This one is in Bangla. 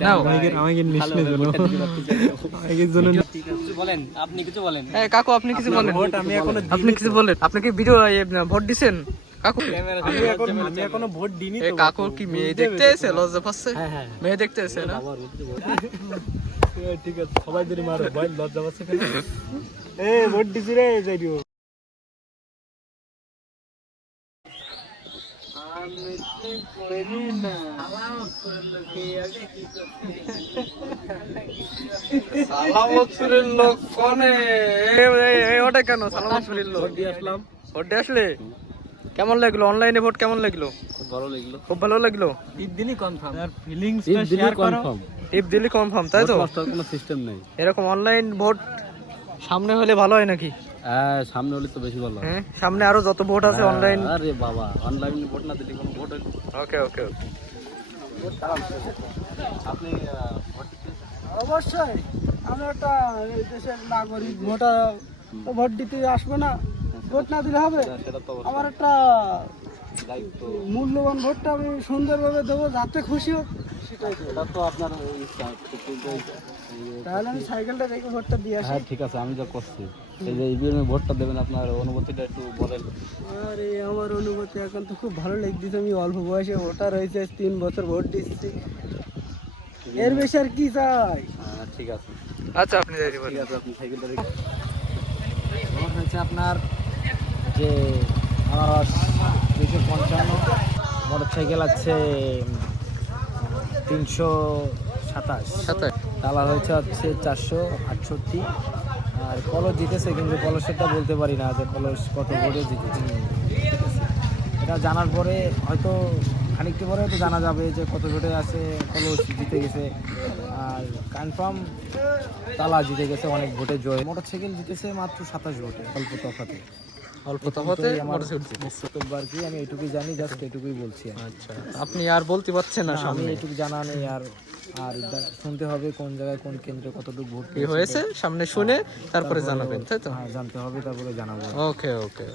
নাও আমাকে নিশ্চয় জন্য বলেন, আপনি কিছু বলেন। কাকু আপনি কিছু বলেন। আপনি কিছু বলেন। আপনি কি ভিডিও ভোট দিছেন কাকু? আমি এখনো ভোট দিইনি। কাকু কি মেয়ে দেখতে এসে লজ্জা পাচ্ছে? মেয়ে দেখতে এসে না? ঠিক আছে, সবাই যদি মারো ভাই, লজ্জা পাচ্ছে কেন? ভোট দিছি রে, যাই দিও। সালামতপুরের লোক কোনে? ওটা কেন সালামতপুরের লোক? ভোট দিয়ে আসলে কেমন লাগলো? অনলাইনে ভোট কেমন লাগলো? খুব ভালো লাগলো। খুব ভালো লাগলো। টিপ দিলি কনফার্ম। আর ফিলিংসটা শেয়ার করো। টিপ দিলি কনফার্ম, তাই তো? কোনো সিস্টেম নেই। এরকম অনলাইন ভোট সামনে হলে ভালো হয় নাকি? হ্যাঁ, সামনে হলে তো বেশি ভালো হয়। হ্যাঁ, সামনে আরো যত ভোট আছে অনলাইন। আরে বাবা, অনলাইন ভোট না দিলে কোনো ভোট হয় না। ওকে ওকে। আপনি ভোট দিতে? অবশ্যই, আমি একটা দেশের নাগরিক, ভোটার, তো ভোট দিতে আসবে না? ভোট না দিলে হবে? সেটা তো আমার একটা দায়িত্ব। মূল্যবান ভোটটা আমি সুন্দরভাবে দেবো, যাতে খুশি হোক সেটাই দেবো। এটা তো আপনার ইচ্ছা। তাহলে আমি সাইকেলটা রেখে ভোটটা দিয়ে আসি। হ্যাঁ ঠিক আছে, আমি যা করছি। এই যে ইভিএমে ভোটটা দেবেন, আপনার অনুভূতিটা একটু বলেন। আরে আমার অনুভূতি এখন তো খুব ভালো লাগতেছে। আমি অল্প বয়সে ভোটার হয়েছে, 3 বছর ভোট দিচ্ছি, এর বেশি আর কি চাই? ঠিক আছে। আচ্ছা, আপনি যাই ঠিক বলেন। আছে, আপনি সাইকেলটা রেখে। ভোট হয়েছে আপনার যে আনারস 255, মোটর সাইকেল আছে 327, কালার হয়েছে 468, আর কলস জিতেছে, কিন্তু কলসেরটা বলতে পারি না যে কলস কত ভোটে জিতেছে। ঠিক আছে, এটা জানার পরে হয়তো খানিকটি পরে হয়তো জানা যাবে যে কত ভোটে আছে কলস জিতে গেছে, আর কনফার্ম তালা জিতে গেছে অনেক ভোটে জয়। মোটরসাইকেল জিতেছে মাত্র 27 ভোটে, অল্প তফাতে। অল্প তফাতে আমার মোটরসাইকেল জিতেছে। বক্তব্য আর কি, আমি এটুকুই জানি, জাস্ট এটুকুই বলছি। আচ্ছা, আপনি আর বলতে পারছেন না আমি সামনে এটুকু জানা নেই। আর আর শুনতে হবে কোন জায়গায় কোন কেন্দ্রে কতটুকু ভোট কি হয়েছে, সামনে শুনে তারপরে জানাবেন, তাই তো? হ্যাঁ, জানতে হবে, তারপরে জানাবো। ওকে ওকে।